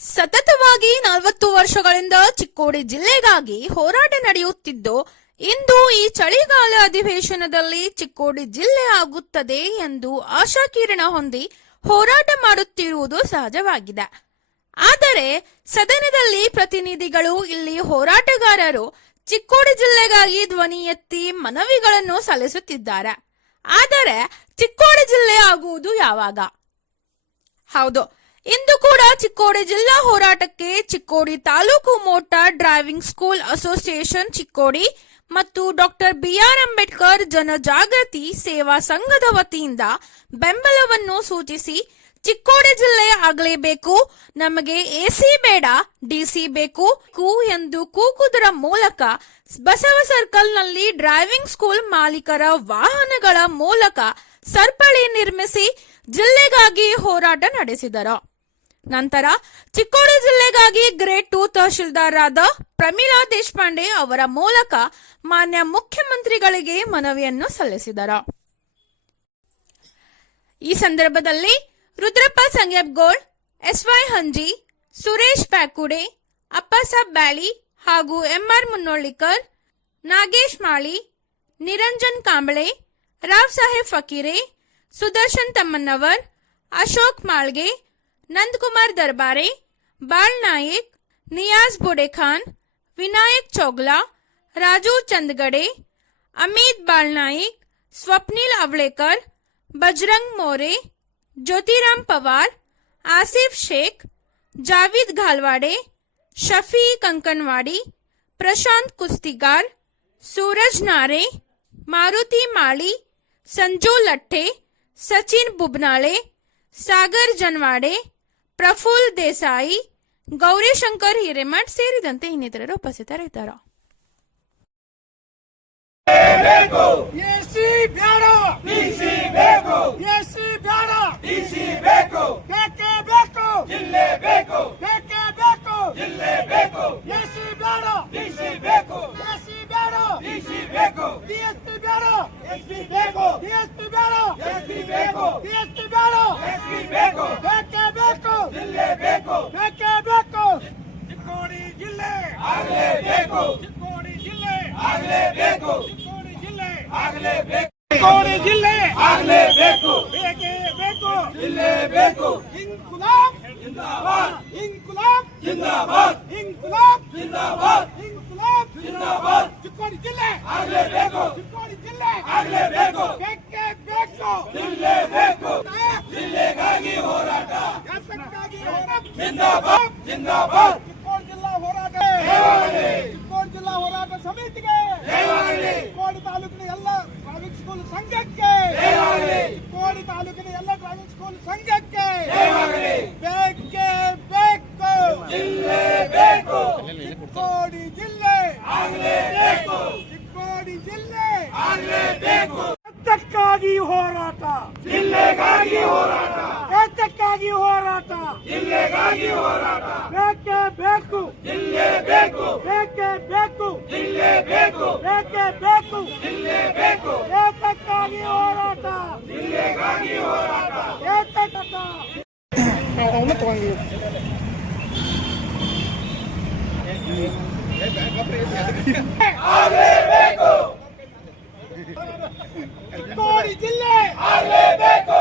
ಸತತವಾಗಿ 40 ವರ್ಷಗಳಿಂದ ಚಿಕ್ಕೋಡಿ ಜಿಲ್ಲೆಗಾಗಿ ಹೋರಾಟ ನಡೆಯುತ್ತಿದ್ದು, ಇಂದು ಈ ಚಳಿಗಾಲ ಅಧಿವೇಶನದಲ್ಲಿ ಚಿಕ್ಕೋಡಿ ಜಿಲ್ಲೆ ಆಗುತ್ತದೆ ಎಂದು ಆಶಾಕಿರಣ ಹೊಂದಿ ಹೋರಾಟ ಮಾಡುತ್ತಿರುವುದು ಸಹಜವಾಗಿದೆ. ಆದರೆ ಸದನದಲ್ಲಿ ಪ್ರತಿನಿಧಿಗಳು ಇಲ್ಲಿ ಹೋರಾಟಗಾರರು ಚಿಕ್ಕೋಡಿ ಜಿಲ್ಲೆಗಾಗಿ ಧ್ವನಿ ಎತ್ತಿ ಮನವಿಗಳನ್ನು ಸಲ್ಲಿಸುತ್ತಿದ್ದಾರೆ. ಆದರೆ ಚಿಕ್ಕೋಡಿ ಜಿಲ್ಲೆ ಆಗುವುದು ಯಾವಾಗ? ಹೌದು, ಇಂದು ಕೂಡ ಚಿಕ್ಕೋಡಿ ಜಿಲ್ಲಾ ಹೋರಾಟಕ್ಕೆ Chikkodi taluk motor driving school association Chikkodi ಮತ್ತು ಡಾಕ್ಟರ್ ಬಿಆರ್ ಅಂಬೇಡ್ಕರ್ ಜನಜಾಗೃತಿ ಸೇವಾ ಸಂಘದ ವತಿಯಿಂದ ಬೆಂಬಲವನ್ನು ಸೂಚಿಸಿ ಚಿಕ್ಕೋಡಿ ಜಿಲ್ಲೆ ಆಗಲೇಬೇಕು, ನಮಗೆ ಎಸಿ ಬೇಡ ಡಿಸಿ ಬೇಕು ಎಂದು ಕೂಗುವುದರ ಮೂಲಕ ಬಸವ ಸರ್ಕಲ್ನಲ್ಲಿ ಡ್ರೈವಿಂಗ್ ಸ್ಕೂಲ್ ಮಾಲೀಕರ ವಾಹನಗಳ ಮೂಲಕ ಸರಪಳಿ ನಿರ್ಮಿಸಿ ಜಿಲ್ಲೆಗಾಗಿ ಹೋರಾಟ ನಡೆಸಿದರು. ನಂತರ ಚಿಕ್ಕೋಡಿ ಜಿಲ್ಲೆಗಾಗಿ ಗ್ರೇಡ್ 2 ತಹಶೀಲ್ದಾರ್ ಆದ ಪ್ರಮೀಳಾ ದೇಶಪಾಂಡೆ ಅವರ ಮೂಲಕ ಮಾನ್ಯ ಮುಖ್ಯಮಂತ್ರಿಗಳಿಗೆ ಮನವಿಯನ್ನು ಸಲ್ಲಿಸಿದರು. ಈ ಸಂದರ್ಭದಲ್ಲಿ ರುದ್ರಪ್ಪ ಸಂಗ್ಯಪ್ಗೋಳ್, ಎಸ್ವೈ ಹಂಜಿ, ಸುರೇಶ್ ಪ್ಯಾಕುಡೆ, ಅಪ್ಪಸಾಬ್ ಬ್ಯಾಳಿ ಹಾಗೂ ಎಂಆರ್ ಮುನ್ನೋಳ್ಳಿಕರ್, ನಾಗೇಶ್ ಮಾಳಿ, ನಿರಂಜನ್ ಕಾಂಬಳೆ, ರಾವ್ ಸಾಹೇಬ್ ಫಕೀರೆ, ಸುದರ್ಶನ್ ತಮ್ಮನ್ನವರ್, ಅಶೋಕ್ ಮಾಳ್ಗೆ, ನಂದಕುಮಾರ್ ದರ್ಬಾರೆ, ಬಾಳ್ ನಾಯಕ್, ನಿಯಾಜ್ ಬುಡೆಖಾನ್, ವಿನಾಯಕ್ ಚೌಗ್ಲಾ, ರಾಜು ಚಂದಗಡೆ, ಅಮಿತ್ ಬಾಳ್ನಾಯಿಕ್, ಸ್ವಪ್ನಿಲ್ ಅವಳೇಕರ್, ಬಜರಂಗ್ ಮೋರೆ, ಜ್ಯೋತಿರಾಮ್ ಪವಾರ್, ಆಸಿಫ್ ಶೇಖ್, ಜಾವೀದ್ ಘಾಲ್ವಾಡೆ, ಶಫಿ ಕಂಕನ್ವಾಡಿ, ಪ್ರಶಾಂತ್ ಕುಸ್ತಿಗಾರ್, ಸೂರಜ್ ನಾರೆ, ಮಾರುತಿ ಮಾಳಿ, ಸಂಜು ಲಟ್ಟೆ, ಸಚಿನ್ ಬುಬ್ನಾಳೆ, ಸಾಗರ್ ಜನವಾಡೆ, ಪ್ರಫುಲ್ ದೇಸಾಯಿ, ಗೌರಿಶಂಕರ್ ಹಿರೇಮಠ್ ಸೇರಿದಂತೆ ಇನ್ನಿತರರು ಉಪಸ್ಥಿತರಿದ್ದರು. ಚಿಕ್ಕೋಡಿ ಜಿಲ್ಲೆ ಆಗಲೇಬೇಕು, ಚಿಕ್ಕೋಡಿ ಜಿಲ್ಲೆ ಆಗಲೇಬೇಕು, ಚಿಕ್ಕೋಡಿ ಜಿಲ್ಲೆ ಆಗಲೇಬೇಕು, ಚಿಕ್ಕೋಡಿ ಜಿಲ್ಲೆ ಆಗಲೇಬೇಕು, ಬೇಕೇ ಬೇಕು, ಜಿಲ್ಲೆ ಬೇಕು. ಇನ್ಕುಲಾಬ್ ಜಿಂದಾಬಾದ್, ಇನ್ಕುಲಾಬ್ ಜಿಂದಾಬಾದ್, ಇನ್ಕುಲಾಬ್ ಜಿಂದಾಬಾದ್, ಇನ್ಕುಲಾಬ್ ಜಿಂದಾಬಾದ್. ಚಿಕ್ಕೋಡಿ ಜಿಲ್ಲೆ ಆಗಲೇಬೇಕು, ಚಿಕ್ಕೋಡಿ ಜಿಲ್ಲೆ ಆಗಲೇಬೇಕು, ಬೇಕೇ ಬೇಕು, ಜಿಲ್ಲೆ ಬೇಕು. ಜಿಲ್ಲೆಗಾಗಿ ಹೋರಾಟ, ಯಾತಕ್ಕಾಗಿ ಹೋರಾಟ? ಜಿಂದಾಬಾದ್ ಜಿಂದಾಬಾದ್. ಚಿಕ್ಕೋಡಿ ಜಿಲ್ಲಾ ಹೋರಾಟ, ಚಿಕ್ಕೋಡಿ ಜಿಲ್ಲಾ ಹೋರಾಟ ಸಮಿತಿಗೆ, ಚಿಕ್ಕೋಡಿ ತಾಲೂಕಿನ ಎಲ್ಲ ಡ್ರೈವಿಂಗ್ ಸ್ಕೂಲ್ ಸಂಘಕ್ಕೆ, ಚಿಕ್ಕೋಡಿ ತಾಲೂಕಿನ ಎಲ್ಲ ಡ್ರೈವಿಂಗ್ ಸ್ಕೂಲ್ ಸಂಘಕ್ಕೆ ಬೇಕೇ ಬೇಕು, ಜಿಲ್ಲೆ ಬೇಕು, ಚಿಕ್ಕೋಡಿ ಜಿಲ್ಲೆ ಆಗಲೇಬೇಕು, ಚಿಕ್ಕೋಡಿ ಜಿಲ್ಲೆ ಆಗಲೇಬೇಕು. ಯಾತಕ್ಕಾಗಿ ಹೋರಾಟ? ಜಿಲ್ಲೆಗಾಗಿ ಹೋರಾಟ, ಯಾತಕ್ಕಾಗಿ ಹೋರಾಟ? ಜಿಲ್ಲೆಗಾಗಿ ಹೋರಾಟ, ಬೇಕೇ ಬೇಕು, ಜಿಲ್ಲೆ ಬೇಕು, ಬೇಕೇ ಬೇಕು, ಜಿಲ್ಲೆ ಬೇಕು, ಬೇಕೇ ಬೇಕು, ಜಿಲ್ಲೆ ಬೇಕು. ಯಾತಕ್ಕಾಗಿ ಹೋರಾಟ? ಜಿಲ್ಲೆಗಾಗಿ ಹೋರಾಟ, ಯಾತಕ್ಕಾಗಿ ಆಗಲೇಬೇಕು, ಚಿಕ್ಕೋಡಿ ಜಿಲ್ಲೆ ಆಗಲೇಬೇಕು,